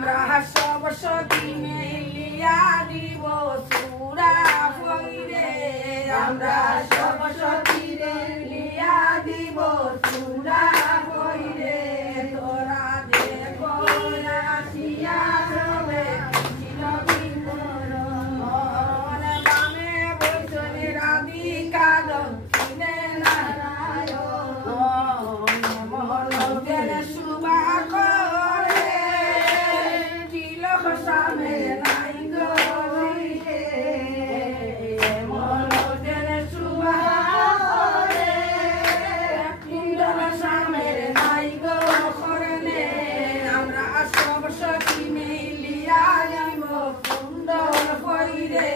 আমরা সব সতী মিলিয়া দিব সুরা ফইরে আমরা সব সতী মিলিয়া দিব সুরা ফইরে তোরা দেখো আসিয়া সবে ছিল বিন্দর বামে বৈষ্ণী রাধিকা দক্ষিণে নারায়ণ মনোজের সুবা করে তিলক সামে নাই গরিয়ে মনোজের সুবা করে তিলক সামে নাই গরনে আমরা সব সখী মিলিয়া দিব সুন্দর কইরে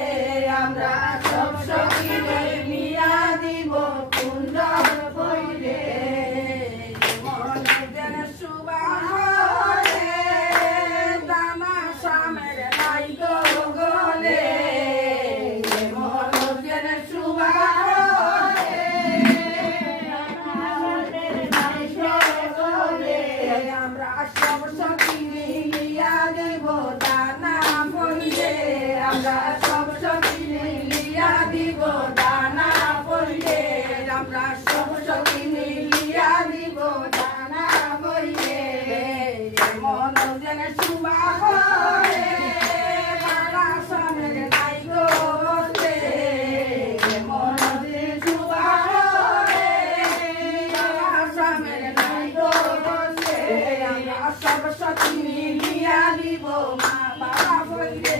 আমরা সব সখী মিলিয়া দিব সুন্দর কইরে মনোজের সুবা করে দানা সামের নাই গলে মনোজের সুবা করে আমরা সব সখী মিলিয়া দিব দানা পইরে আমরা সব সখী মিলিয়া দিব দানা পইরে আমরা সব সখী মিলিয়া দিব দানা পইরে মনোজের সুবা করে দানা সামের নাই গলে মনোজের সুবা করে দানা সামের নাই গলে আমরা সব সখী মিলিয়া দিব মা বাবা পইরে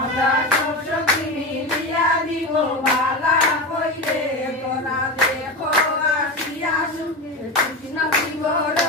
আমরা সব সখী মিলিয়া দিব বালা পইরে তোরা দেখো আসিয়া সুখে কৃষ্ণ জীবন